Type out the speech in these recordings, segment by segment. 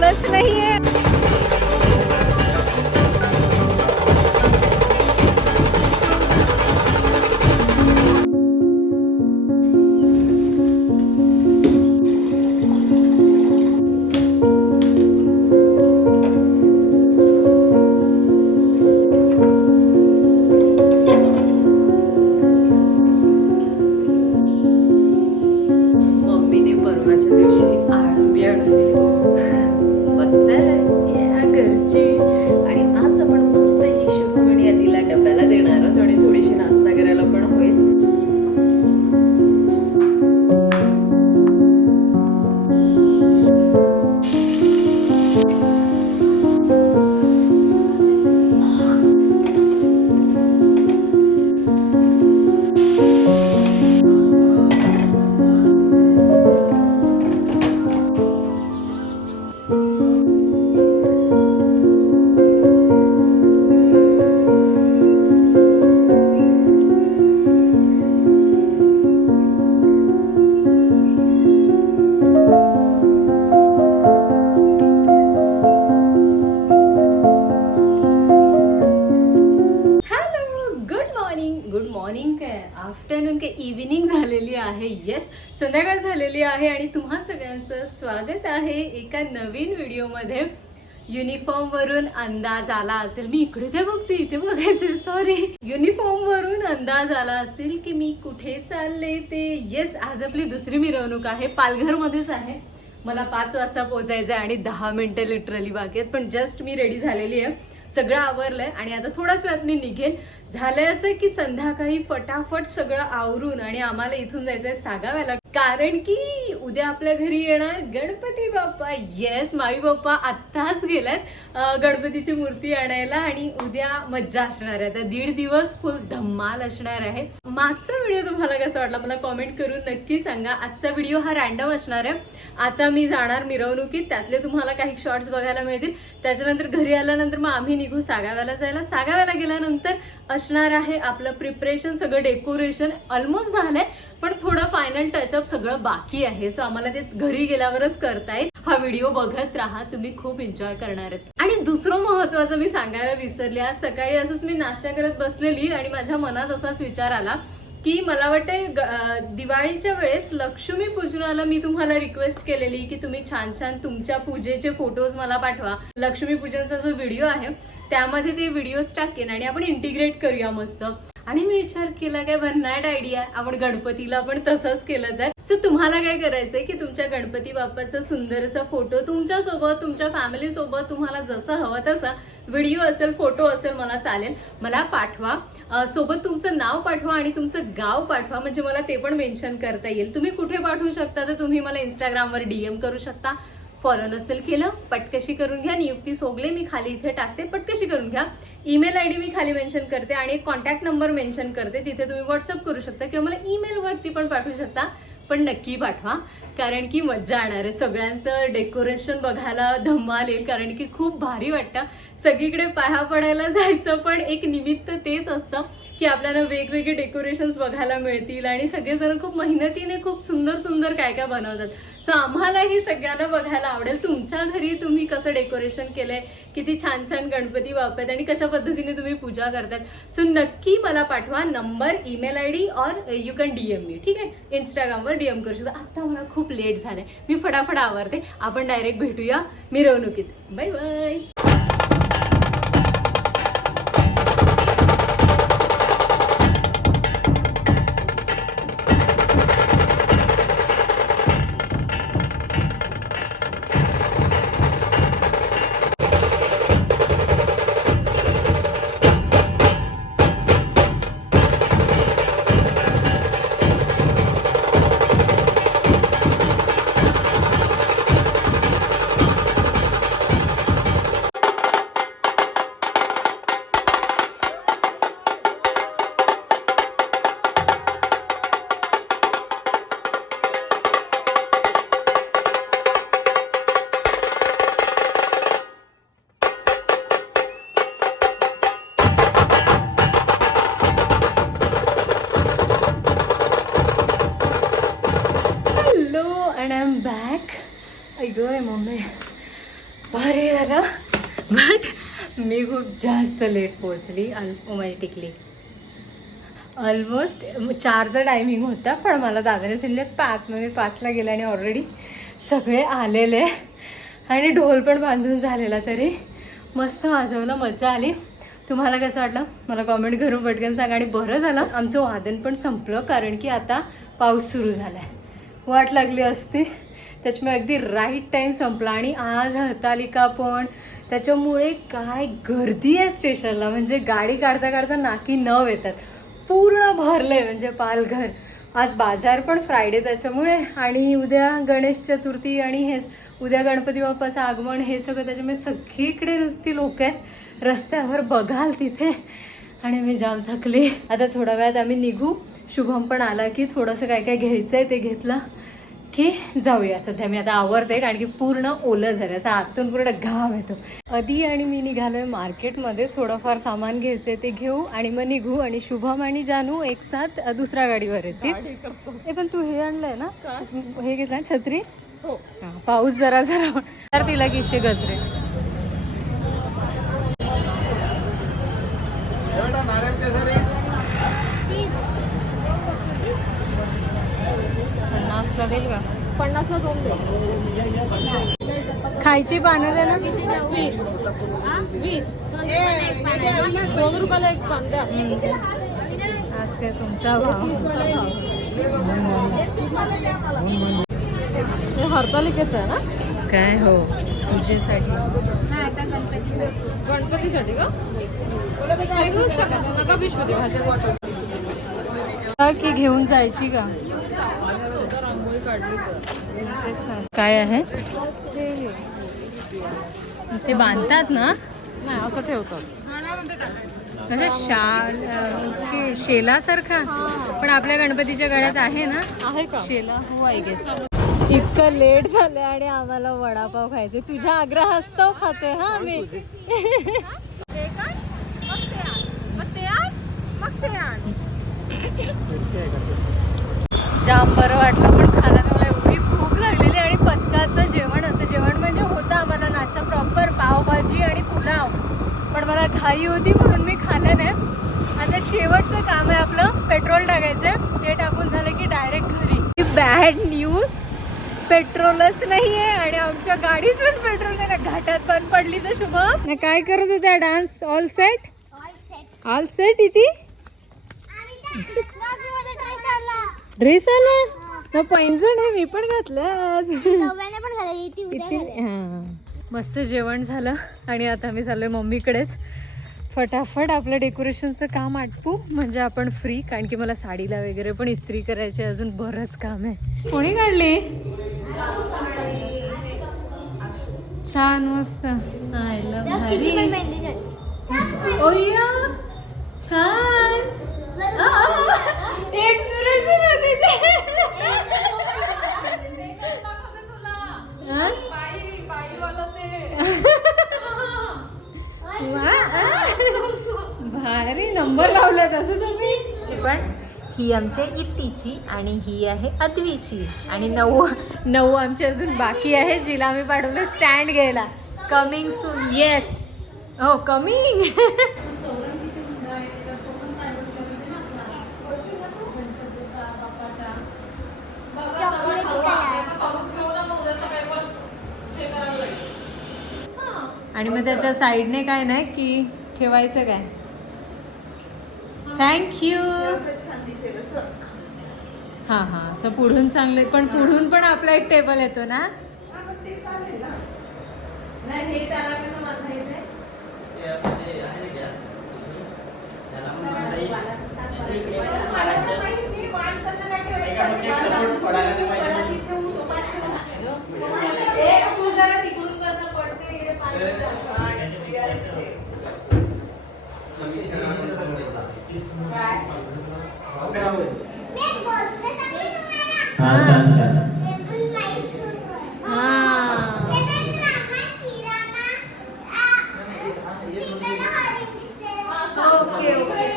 Listen to him. Morning काय afternoon काय evening झालेली आहे. येस संध्याकाळ झालेली आहे आणि तुम्हा सगळ्यांचं स्वागत आहे एका नवीन व्हिडिओमध्ये. युनिफॉर्म वरून अंदाज आला असेल. मी इकडे काय बघते इथे बघायचं. सॉरी युनिफॉर्म वरून अंदाज आला असेल की मी कुठे चालले ते. येस आज आपली दुसरी मिरवणूक आहे. पालघरमध्येच आहे. मला पाच वाजता पोचायचं आहे आणि दहा मिनटं लिटरली बाकी आहेत. पण जस्ट मी रेडी झालेली आहे. सगळं आवरलंय आणि आता थोड्याच वेळात मी निघेन. झालंय असं की संध्याकाळी फटाफट सगळं आवरून आणि आम्हाला इथून जायचंय सागाव्याला. कारण की उद्या आपल्या घरी येणार गणपती बाप्पा. येस माई बाप्पा आत्ताच गेल्यात गणपतीची मूर्ती आणायला आणि उद्या मज्जा असणार आहे. तर दीड दिवस फुल धम्माल असणार आहे. मागचा व्हिडिओ तुम्हाला कसा वाटला मला कॉमेंट करून नक्की सांगा. आजचा व्हिडिओ हा रॅन्डम असणार आहे. आता मी जाणार मिरवणुकीत त्यातले तुम्हाला काही शॉर्ट्स बघायला मिळतील. त्याच्यानंतर घरी आल्यानंतर मग आम्ही निघू सागाव्याला जायला. सागाव्याला गेल्यानंतर असणार आहे. आपलं प्रिपरेशन सगळं डेकोरेशन ऑलमोस्ट झालंय पण थोडं फायनल टचअप सगळं बाकी आहे. सो आम्हाला ते घरी गेल्यावरच करता येईल. हा व्हिडिओ बघत राहा. तुम्ही खूप एन्जॉय करणार आहेत. आणि दुसरं महत्वाचं मी सांगायला विसरले. आज सकाळी असंच मी नाश्ता करत बसलेली आणि माझ्या मनात असाच विचार आला की मला वाटते दिवाळीच्या वेळेस लक्ष्मी पूजनाला मी तुम्हाला रिक्वेस्ट केलेली की तुम्ही छान छान तुमच्या पूजेचे फोटोज मला पाठवा. लक्ष्मी पूजनचा जो व्हिडिओ आहे त्यामध्ये ते व्हिडिओज टाकेन आणि आपण इंटिग्रेट करूया मस्त. आणि मी विचार केला काय भन्नाट आयडिया आपण गणपतीला पण तसंच केलं तर? सो तुम्हाला काय करायचंय की तुमच्या गणपती बाप्पाचा सुंदर असा फोटो तुमच्यासोबत तुमच्या फॅमिली सोबत तुम्हाला जसं हवं तसा व्हिडिओ असेल फोटो असेल मला चालेल. मला पाठवा. सोबत तुमचं नाव पाठवा आणि तुमचं गाव पाठवा. म्हणजे मला ते पण मेन्शन करता येईल. तुम्ही कुठे पाठवू शकता तर तुम्ही मला इंस्टाग्रामवर डीएम करू शकता. फॉलो नसेल केलं पटकशी करून घ्या नियुक्ती सोगले मी खाली इथे टाकते पटकशी करून घ्या. ईमेल आय डी मी खाली मेन्शन करते आणि एक कॉन्टॅक्ट नंबर मेन्शन करते तिथे तुम्ही व्हॉट्सअप करू शकता किंवा मला ईमेलवरती पण पाठवू शकता. पण नक्की पाठवा. कारण की मज्जा येणार आहे. सगळ्यांचं डेकोरेशन बघायला धम्माल येईल. कारण की खूप भारी वाटतं. सगळीकडे पाया पडायला जायचं पण एक निमित्त तेच असतं की आपल्याला वेगवेगळे डेकोरेशन्स बघायला मिळतील आणि सगळेजण खूप मेहनतीने खूप सुंदर सुंदर काय काय बनवतात. सो आम्हालाही सगळ्यांना बघायला आवडेल. तुमच्या घरी तुम्ही कसं डेकोरेशन केलंय? किती छान छान गणपती वापरत आणि कशा पद्धतीने तुम्ही पूजा करतात? सो नक्की मला पाठवा. Number email I D or you can D M me ठीक आहे? इंस्टाग्रामवर डी एम करू शकता. आत्ता मला खूप लेट झालंय. मी फटाफट आवरते. आपण डायरेक्ट भेटूया मिरवणुकीत. बाय बाय खूप जास्त लेट पोचली ऑटोमॅटिकली ऑलमोस्ट चारचा टायमिंग होता पण मला दादाने सांगितले पाच मग मी पाचला गेले आणि ऑलरेडी सगळे आलेले. आणि ढोल पण बांधून झालेला तरी. मस्त वाजवलं मजा आली. तुम्हाला कसं वाटलं? मला कॉमेंट करून पटकन सांगा. आणि बरं झालं आमचं वादन पण संपलं कारण की आता पाऊस सुरू झाला आहे वाट लागली असती. त्याच्यामुळे अगदी राईट टाईम संपला. आणि आज हरतालिका पण. त्याच्यामुळे काय गर्दी आहे स्टेशनला. म्हणजे गाडी काढता काढता नाकी नव येतात. पूर्ण भरलं आहे म्हणजे पालघर. आज बाजार पण फ्रायडे त्याच्यामुळे. आणि उद्या गणेश चतुर्थी आणि हे उद्या गणपती बाप्पाचं आगमन हे सगळं त्याच्यामुळे सगळीकडे नुसती लोक आहेत. रस्त्यावर बघाल तिथे. आणि मी जाम थकली. आता थोड्या वेळात आम्ही निघू. शुभम पण आला की थोडंसं काय काय घ्यायचं आहे ते घेतलं. की जाऊया. सध्या मी आता आवरते कारण की पूर्ण ओलं झालं असं आतून पूर्ण घाम येतो. अदी आणि मी निघालोय मार्केटमध्ये. थोडंफार सामान घ्यायचे ते घेऊ आणि मग निघू. आणि शुभम आणि जानू एक साथ अ, दुसऱ्या गाडीवर येतील. ए पण तू हे आणलंय ना? हे घेतलं ना छत्री? हो. हा, पाऊस जरा जरा. तर तिला किशे गजरे. पन्नासला देईल का? पन्नासला दोन दे. खायची पानं दे ना. वीस. वीस. दोन रुपयाला एक पान द्या. आज काय तुमचा भाव? हे हरतालिकेचं आहे ना? काय हो? पूजेसाठी. गणपतीसाठी. नका पिशवी का की घेऊन जायची का जर रांगोळी काढली तर काय आहे? ते बांधतात ना? नाही असं ठेवतात. कसं शाल ओके शेलासारखा? पण आपल्या गणपतीच्या गळ्यात आहे ना? आहे का? शेला हो आय गेस इतकं लेट झालं आणि आम्हाला वडापाव खायचे तुझ्या आग्रहास्तव खाते हा आम्ही जाम बरं वाटलं पण खायला तेव्हा एवढी भूक लागलेली आणि पत्ताचं जेवण असतं जेवण म्हणजे होतं आम्हाला नाश्ता प्रॉपर पावभाजी आणि पुलाव पण मला घाई होती म्हणून मी खाल्लं नाही. आता शेवटचं काम आहे आपलं पेट्रोल टाकायचं. ते टाकून झालं की डायरेक्ट घरी. बॅड न्यूज पेट्रोलच नाही आहे आणि आमच्या गाडीत पण पेट्रोल नाही. घाटात बंद पडली तर शुभ. काय करत होत्या dance all set all set इथे? ड्रेस आला मग पैंजण आहे मी पण घातलं. हा. मस्त जेवण झालं आणि आता मी चाललोय मम्मीकडेच. फटाफट आपलं डेकोरेशनचं काम आटपू. म्हणजे आपण फ्री कारण की मला साडीला वगैरे पण इस्त्री करायची अजून बरंच काम आहे. कोणी काढली? छान मस्त. आयला भारी ओय्या छान. होते अरे नंबर लावला तसं तुम्ही? पण ही आमच्या इत्तीची आणि ही आहे अद्वीची. आणि नऊ नऊ आमची अजून बाकी आहे जिला आम्ही पाठवलं स्टँड घ्यायला. कमिंग सून येस हो कमिंग आणि मग त्याच्या साईडने काय नाही की ठेवायचं काय? थँक्यू हां हां. असं पुढून चांगले पण पुढून पण आपला एक टेबल येतो ना नाही हे त्याला कसं बांधायचंय हा सांग सांग हां ओके ओके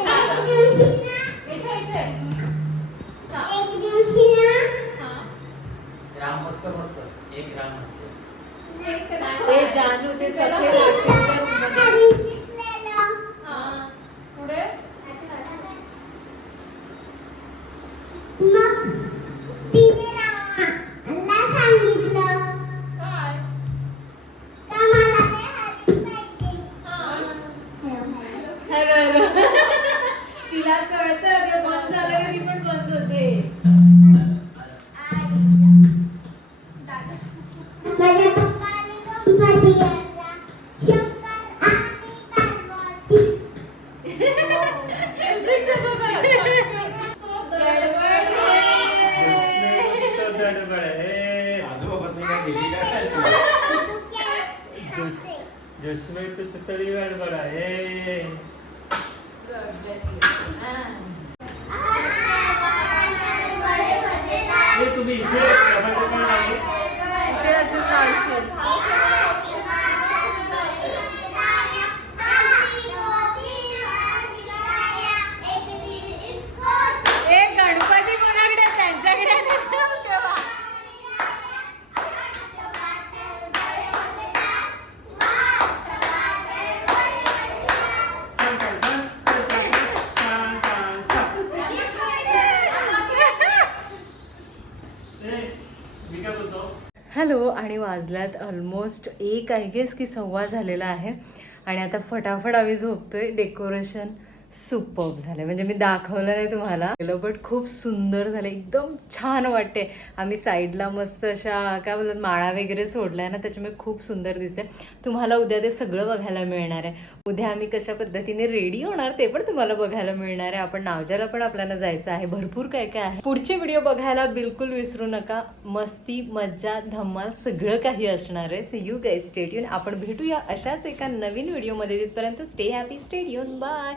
ग्राम मस्त मस्त एक ग्राम मस्त ए जानू ते सफेद तुझं तरी गडबड आहे. हे तुम्ही इथे हॅलो आणि वाजल्यात ऑलमोस्ट एक आय गेस की सव्वा झालेला आहे. आणि आता फटाफट आम्ही झोपतोय डेकोरेशन सुपर्ब झालं म्हणजे मी दाखवलं नाही तुम्हाला. बट खूप सुंदर झालं एकदम छान वाटते आम्ही साईडला मस्त अशा काय बोलतात माळा वगैरे सोडल्या ना त्याच्यामुळे खूप सुंदर दिसते तुम्हाला उद्या ते सगळं बघायला मिळणार आहे. उद्या आम्ही कशा पद्धतीने रेडी होणार ते पण तुम्हाला बघायला मिळणार आहे. आपण नावजाला पण आपल्याला जायचं आहे. भरपूर काय काय आहे. पुढचे व्हिडिओ बघायला बिलकुल विसरू नका. मस्ती मज्जा धमाल सगळं काही असणार आहे. सी यू गाय स्टेडियन आपण भेटूया अशाच एका नवीन व्हिडिओमध्ये तिथपर्यंत स्टे हॅपी स्टेडियन बाय